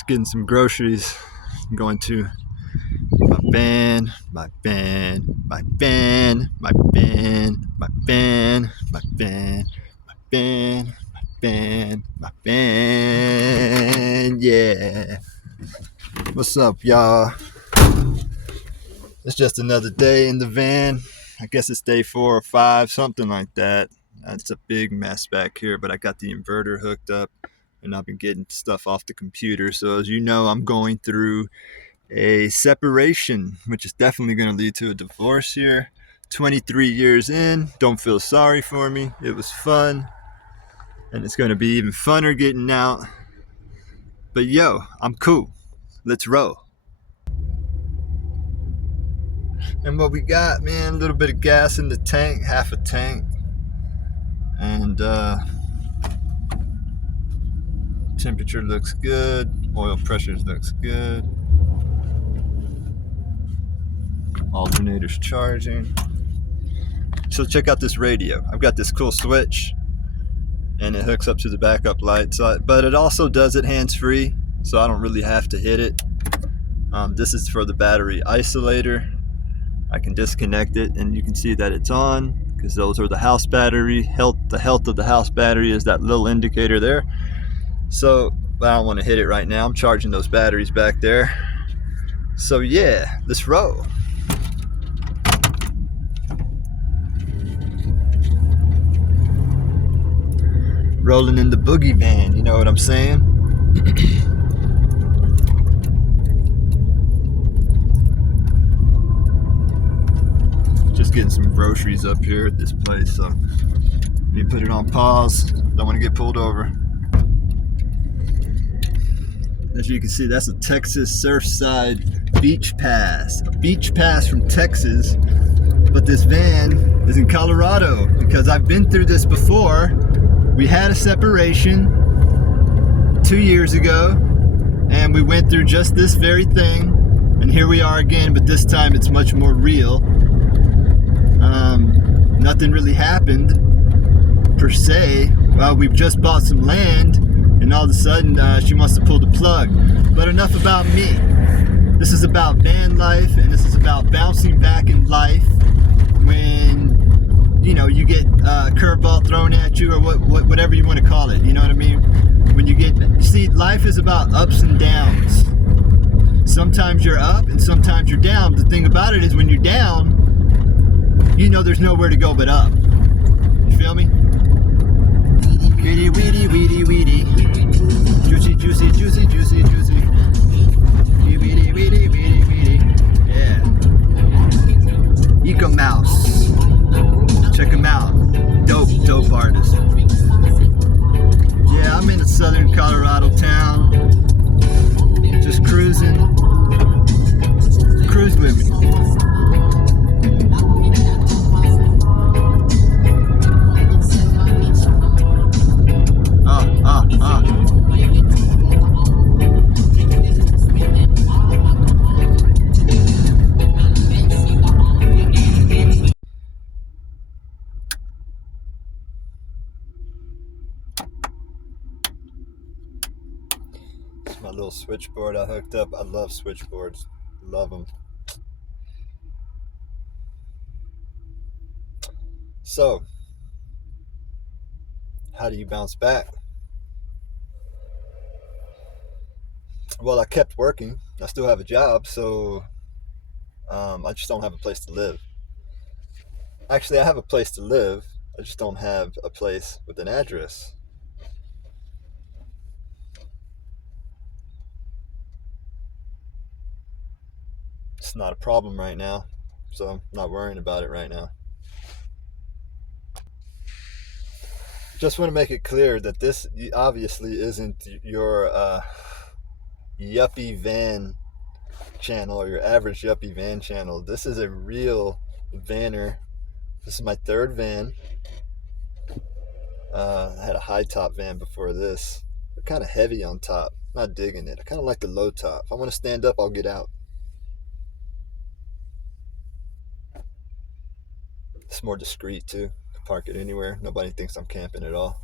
Just getting some groceries. I'm going to my van, my van, my van, my van, my van, my van, my van, my van, my van. Yeah. What's up, y'all? It's just another day in the van. I guess it's day 4 or 5, something like that. It's a big mess back here, but I got the inverter hooked up and I've been getting stuff off the computer. So as you know, I'm going through a separation, which is definitely going to lead to a divorce here. 23 years in, don't feel sorry for me. It was fun, and it's going to be even funner getting out. But yo, I'm cool. Let's roll. And what we got, man, a little bit of gas in the tank, half a tank. And temperature looks good. Oil pressure looks good. Alternator's charging. So check out this radio. I've got this cool switch and it hooks up to the backup light. But it also does it hands-free, so I don't really have to hit it. This is for the battery isolator. I can disconnect it and you can see that it's on because those are the house battery. The health of the house battery is that little indicator there. So I don't want to hit it right now. I'm charging those batteries back there. So yeah, let's roll. Rolling in the Boogie van, you know what I'm saying? Just getting some groceries up here at this place, so let me put it on pause. Don't want to get pulled over. As you can see, that's a Texas Surfside beach pass. A beach pass from Texas, but this van is in Colorado because I've been through this before. We had a separation 2 years ago, and we went through just this very thing, and here we are again, but this time it's much more real. Nothing really happened, per se. Well, we've just bought some land, and all of a sudden she wants to pull the plug. But enough about me. This is about van life, and this is about bouncing back in life when, you know, you get a curveball thrown at you, or whatever you want to call it. You know what I mean? When you see, life is about ups and downs. Sometimes you're up, and sometimes you're down. The thing about it is, when you're down, you know there's nowhere to go but up. You feel me? Weedy, weedy, weedy, weedy. Juicy, juicy, juicy, juicy, juicy. Weedy, weedy, weedy, weedy. Yeah. Eco Mouse. Check him out. Dope artist. Yeah, I'm in a southern Colorado town. Just cruising. Cruise with me. My little switchboard I hooked up. I love switchboards. Love them. So, how do you bounce back? Well, I kept working. I still have a job, so I just don't have a place to live. Actually, I have a place to live. I just don't have a place with an address. It's not a problem right now, so I'm not worrying about it right now. Just want to make it clear that this obviously isn't your yuppie van channel or your average yuppie van channel. This is a real vanner. This is my 3rd van. I had a high top van before this. They're kind of heavy on top. Not digging it. I kind of like the low top. If I want to stand up, I'll get out. It's more discreet too. I can park it anywhere. Nobody thinks I'm camping at all.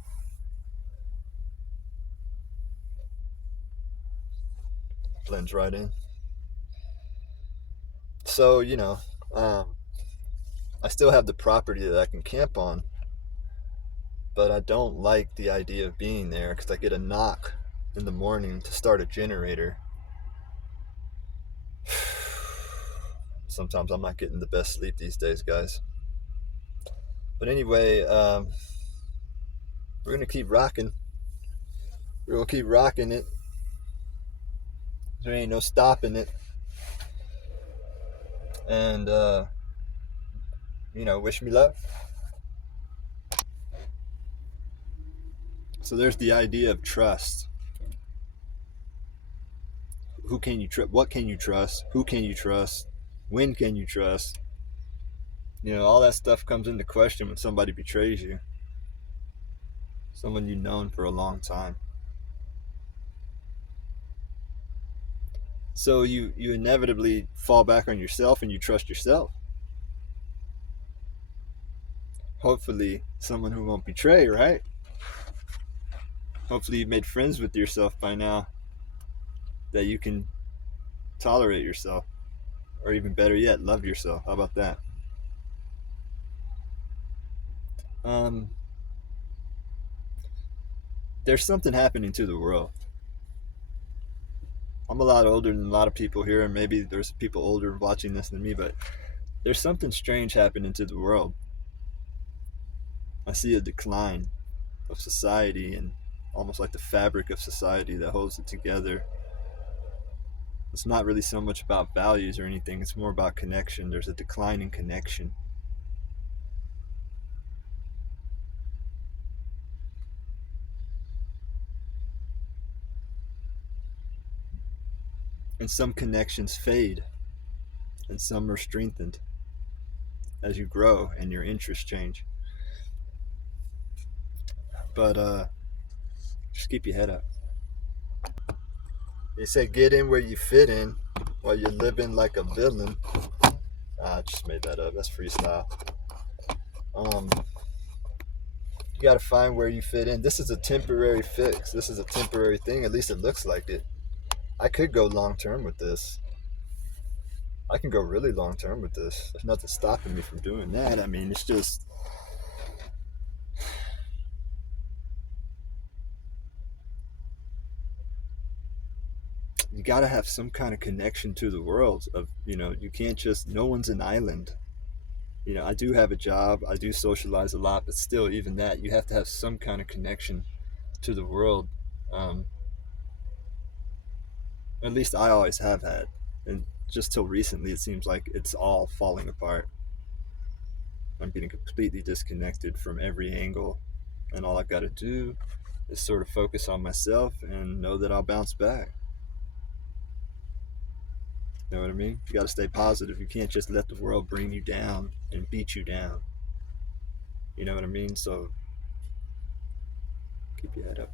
blends right in. So, I still have the property that I can camp on, but I don't like the idea of being there because I get a knock in the morning to start a generator. Sometimes I'm not getting the best sleep these days, guys. But anyway, we're gonna keep rocking. We're gonna keep rocking it. There ain't no stopping it. And wish me luck. So there's the idea of trust. Who can you trust? What can you trust? Who can you trust? When can you trust? All that stuff comes into question when somebody betrays you. Someone you've known for a long time. So you inevitably fall back on yourself and you trust yourself. Hopefully someone who won't betray, right? Hopefully you've made friends with yourself by now that you can tolerate yourself, or even better yet, love yourself. How about that? There's something happening to the world. I'm a lot older than a lot of people here, and maybe there's people older watching this than me, but there's something strange happening to the world. I see a decline of society and almost like the fabric of society that holds it together. It's not really so much about values or anything, it's more about connection. There's a decline in connection. And some connections fade, and some are strengthened as you grow and your interests change. But just keep your head up. They say get in where you fit in while you're living like a villain. I just made that up. That's freestyle. You got to find where you fit in. This is a temporary fix. This is a temporary thing. At least it looks like it. I could go long term with this. I can go really long term with this. There's nothing stopping me from doing that. I mean, it's just you got to have some kind of connection to the world. You can't just. No one's an island. I do have a job. I do socialize a lot, but still, even that, you have to have some kind of connection to the world. At least I always have had, and just till recently, it seems like it's all falling apart. I'm getting completely disconnected from every angle, and all I got to do is sort of focus on myself and know that I'll bounce back. You know what I mean? You got to stay positive. You can't just let the world bring you down and beat you down. You know what I mean? So keep your head up.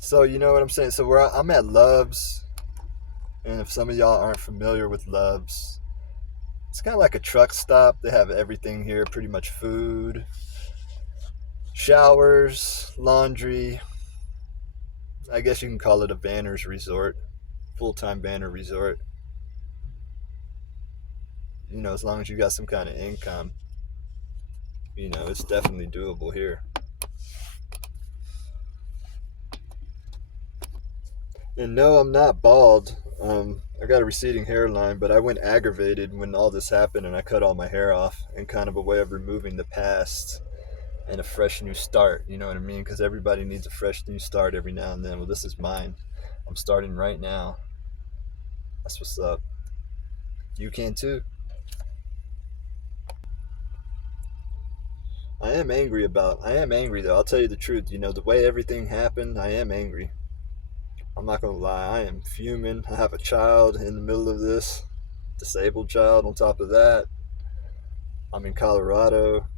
So you know what I'm saying? So I'm at Love's, and if some of y'all aren't familiar with Love's, it's kind of like a truck stop. They have everything here, pretty much food, showers, laundry. I guess you can call it a vanner's resort, full-time vanner resort. As long as you got some kind of income, it's definitely doable here. And no, I'm not bald. I got a receding hairline, but I went aggravated when all this happened and I cut all my hair off in kind of a way of removing the past and a fresh new start. You know what I mean? Because everybody needs a fresh new start every now and then. Well, this is mine. I'm starting right now. That's what's up. You can too. I am angry though. I'll tell you the truth. The way everything happened, I am angry. I'm not gonna lie, I am fuming. I have a child in the middle of this, disabled child on top of that. I'm in Colorado.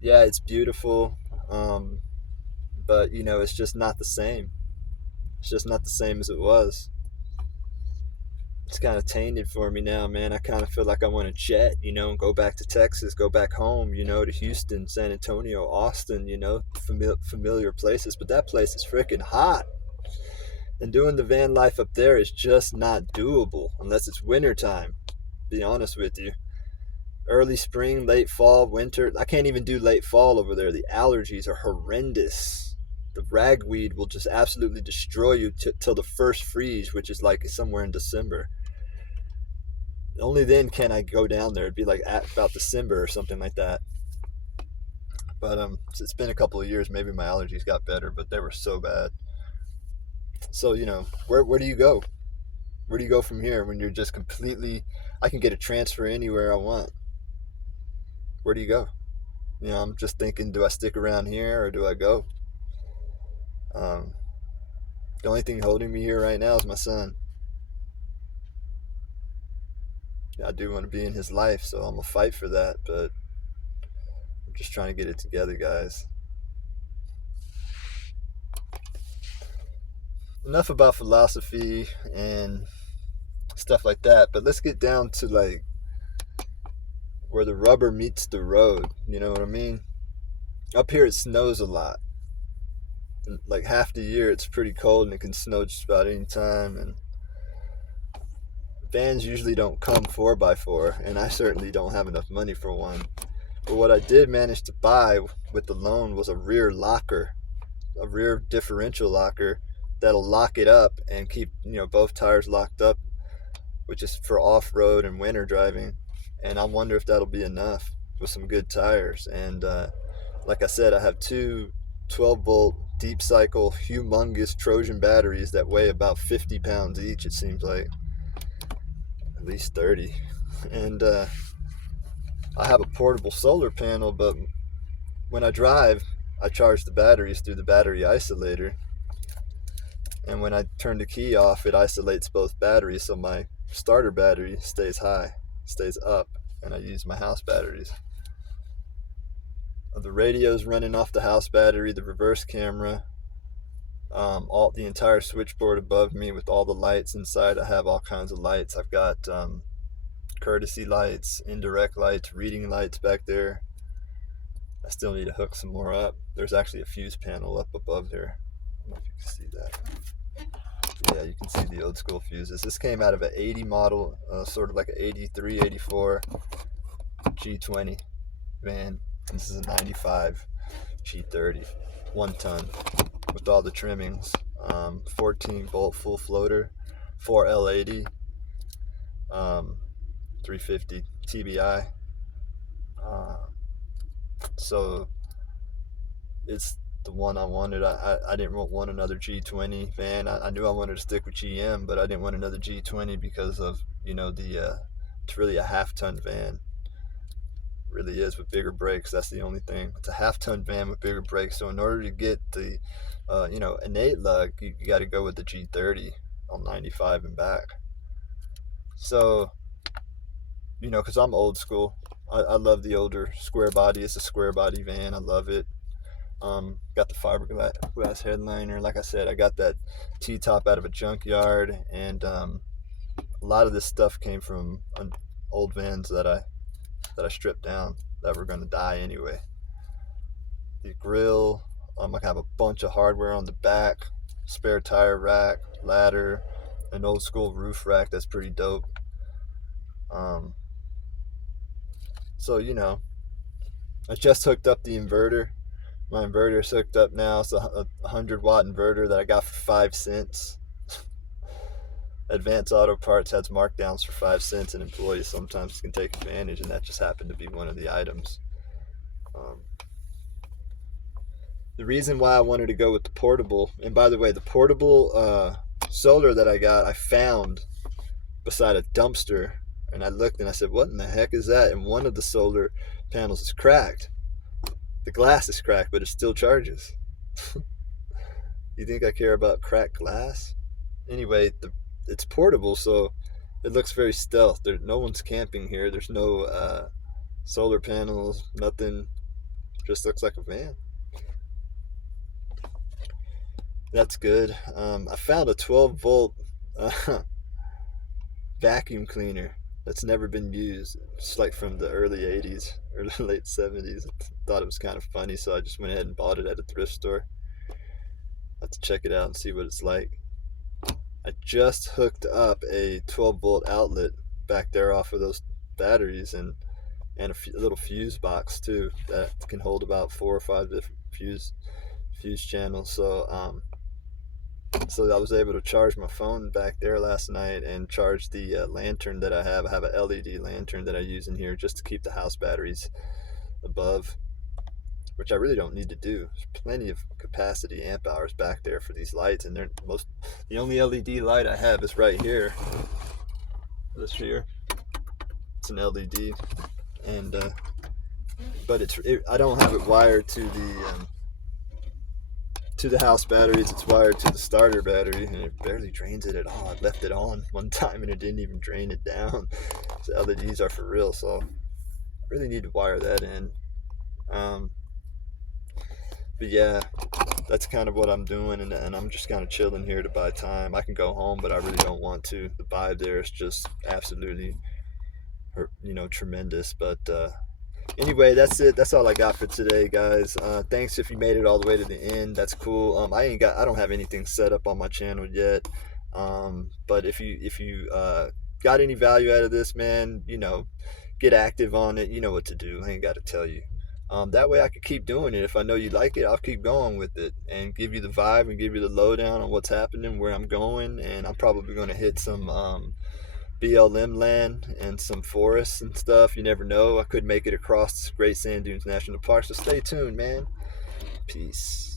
Yeah, it's beautiful, but it's just not the same. It's just not the same as it was. It's kind of tainted for me now, man. I kind of feel like I want to jet, and go back to Texas, go back home, to Houston, San Antonio, Austin, familiar places. But that place is freaking hot. And doing the van life up there is just not doable unless it's winter time, be honest with you. Early spring, late fall, winter. I can't even do late fall over there. The allergies are horrendous. The ragweed will just absolutely destroy you till the first freeze, which is like somewhere in December. Only then can I go down there. It'd be like at about December or something like that. But it's been a couple of years. Maybe my allergies got better, but they were so bad. So where do you go? Where do you go from here when you're just completely? I can get a transfer anywhere I want. Where do you go? I'm just thinking, do I stick around here or do I go? Um, the only thing holding me here right now is my son. I do want to be in his life, so I'm gonna fight for that. But I'm just trying to get it together, guys. Enough about philosophy and stuff like that. But let's get down to like where the rubber meets the road. You know what I mean? Up here, it snows a lot. Like half the year, it's pretty cold and it can snow just about any time. And vans usually don't come 4x4, and I certainly don't have enough money for one. But what I did manage to buy with the loan was a rear locker, a rear differential locker that'll lock it up and keep both tires locked up, which is for off-road and winter driving. And I wonder if that'll be enough with some good tires. And like I said, I have two 12-volt deep cycle humongous Trojan batteries that weigh about 50 pounds each, it seems like. At least 30. And I have a portable solar panel, but when I drive, I charge the batteries through the battery isolator. And when I turn the key off, it isolates both batteries, so my starter battery stays high, stays up, and I use my house batteries. The radio's running off the house battery, the reverse camera, all the entire switchboard above me with all the lights inside. I have all kinds of lights. I've got courtesy lights, indirect lights, reading lights back there. I still need to hook some more up. There's actually a fuse panel up above there. I don't know if you can see that. Yeah, you can see the old school fuses. This came out of an 80 model, sort of like an 83, 84 G20 van. This is a 95 G30, 1 ton with all the trimmings. 14 bolt full floater, 4L80, 350 TBI. So it's the one I wanted. I didn't want another G20 van. I knew I wanted to stick with GM, but I didn't want another G20 because of it's really a half-ton van. It really is, with bigger brakes. That's the only thing. It's a half-ton van with bigger brakes. So in order to get the innate lug, you got to go with the G30 on 95 and back. So because I'm old school. I love the older square body. It's a square body van. I love it. Got the fiberglass headliner. Like I said, I got that T-top out of a junkyard, and a lot of this stuff came from old vans that I stripped down that were going to die anyway. The grill. I have a bunch of hardware on the back, spare tire rack, ladder, an old school roof rack that's pretty dope. So I just hooked up the inverter. My inverter's hooked up now. It's a 100-watt inverter that I got for 5 cents. Advanced Auto Parts has markdowns for 5 cents, and employees sometimes can take advantage, and that just happened to be one of the items. The reason why I wanted to go with the portable, and by the way, the portable solar that I got, I found beside a dumpster, and I looked and I said, what in the heck is that? And one of the solar panels is cracked. The glass is cracked, but it still charges. You think I care about cracked glass? Anyway, it's portable, so it looks very stealth. No one's camping here. There's no solar panels, nothing. Just looks like a van. That's good. I found a 12-volt vacuum cleaner that's never been used. It's like from the early 80s or late 70s. I thought it was kind of funny, so I just went ahead and bought it at a thrift store. I have to check it out and see what it's like. I just hooked up a 12-volt outlet back there off of those batteries, and a little fuse box too that can hold about 4 or 5 different fuse channels. So I was able to charge my phone back there last night and charge the lantern that I have. I have an LED lantern that I use in here just to keep the house batteries above, which I really don't need to do. There's plenty of capacity amp hours back there for these lights, and the only LED light I have is right here. This here, it's an LED, and but I don't have it wired to the house batteries. It's wired to the starter battery, and it barely drains it at all. I left it on one time and it didn't even drain it down. The LEDs are for real, so I really need to wire that in. But yeah, that's kind of what I'm doing, and I'm just kind of chilling here to buy time. I can go home, but I really don't want to. The vibe there is just absolutely, tremendous. But anyway, that's it. That's all I got for today, guys. Thanks if you made it all the way to the end. That's cool. I don't have anything set up on my channel yet. But if you got any value out of this, man, get active on it. You know what to do. I ain't got to tell you. That way I could keep doing it. If I know you like it, I'll keep going with it and give you the vibe and give you the lowdown on what's happening, where I'm going, and I'm probably going to hit some BLM land and some forests and stuff. You never know. I could make it across Great Sand Dunes National Park, so stay tuned, man. Peace.